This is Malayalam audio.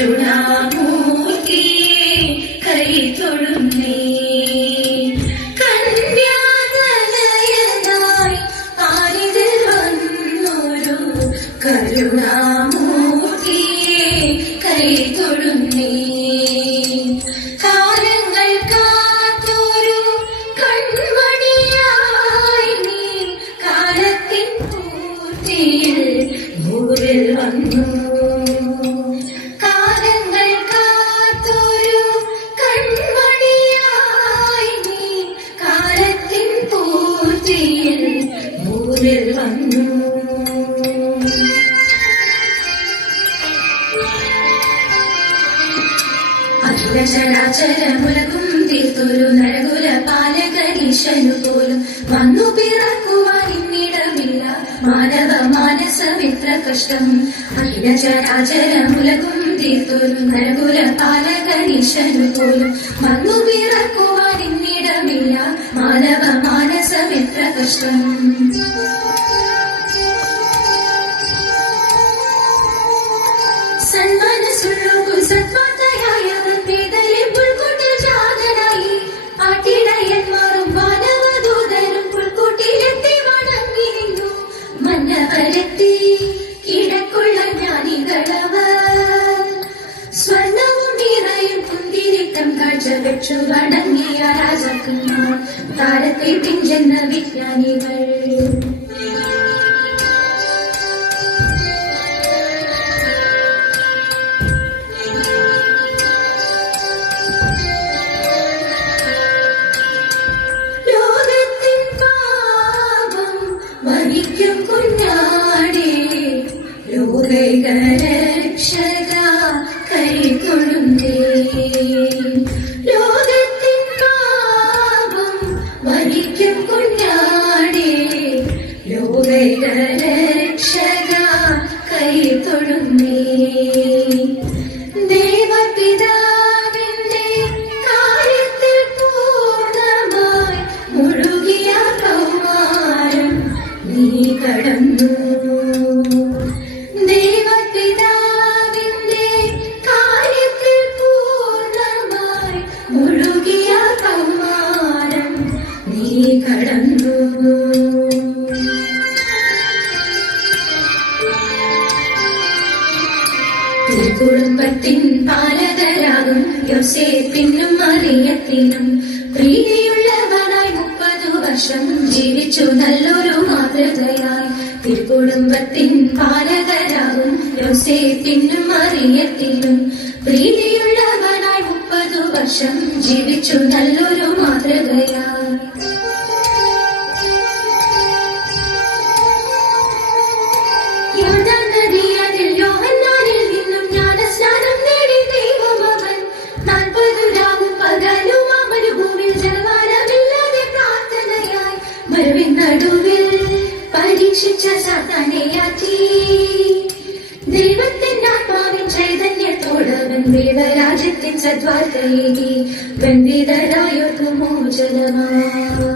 കരുണാമൂർത്തിയെ കൈതൊഴുന്നേ കന്യാതനയനായി പാരിതിൽ വന്നൊരു കരുണാമൂർത്തിയെ കൈതൊഴുന്നേ കാലങ്ങൾ കാത്തൊരു കൺമണിയായി നീ കാലത്തിൻ പൂർത്തിയിൽ ഭൂരിൽ വന്നു അഖിലചരാചരമുലകും തീർത്തൊരു നരകുല പാലകനീശനു പോലും വന്നു പിറക്കുവാൻ ഇന്നിടമില്ല മാനവ മാനസമിത്ര കഷ്ടം അഖിലചരാചരമുലകും തീർത്തൊരു നരകുല പാലകനീശനു പോലും വന്നു പിറക്കുവാൻ ഇന്നിടമില്ല മാനവ മാനസമിത്ര കഷ്ടം സന്മനസ്സുള്ളൊരു സത്വാർത്തയായവൻ പേദലെ പുൽക്കൂട്ടിൽ ജാതനായി ആട്ടിടയന്മാരും വാനവദൂതരും പുൽക്കൂട്ടിലെത്തി വണങ്ങി നിന്നു മന്നവരെത്തി കിഴക്കുള്ള ജ്ഞാനികളവർ സ്വർണവും നിറയും കുന്തിരിക്കം കാഴ്ച വെച്ചു വണങ്ങിയ രാജാക്കന്മാർ താരത്തെ പിഞ്ചെന്ന വിജ്ഞാനികൾ രക്ഷക കൈതൊഴുന്നേ ലോകത്തിൻ പാപം വഹിക്കും കുഞ്ഞാടേ ലോകരക്ഷക കൈതൊഴുന്നേ ദേവപിതാവിന്റെ കാര്യത്തിൽ പൂർണ്ണമായി മുഴുകിയ കൗമാരം നീ കടന്നു കുടുംബത്തിൻ പാലകരാകും യോസേപ്പിനും മറിയത്തിനും പ്രീതിയുള്ളവനായി 30 വർഷം ജീവിച്ചു നല്ലൊരു മാതൃകയായി തിരുകുടുംബത്തിൻ പാലകരാകും യോസേപ്പിനും മറിയത്തിനും പ്രീതിയുള്ളവനായി 30 വർഷം ജീവിച്ചു നല്ലൊരു മാതൃകയായി പരീക്ഷിച്ച സാത്താനെയാറ്റി ദൈവത്തിൻ ആത്മാവിൻ ചൈതന്യത്തോടവൻ ദൈവരാജ്യത്തിൻ സദ്വാർത്തയേകി ബന്ധിതരായോർക്കു മോചനമായി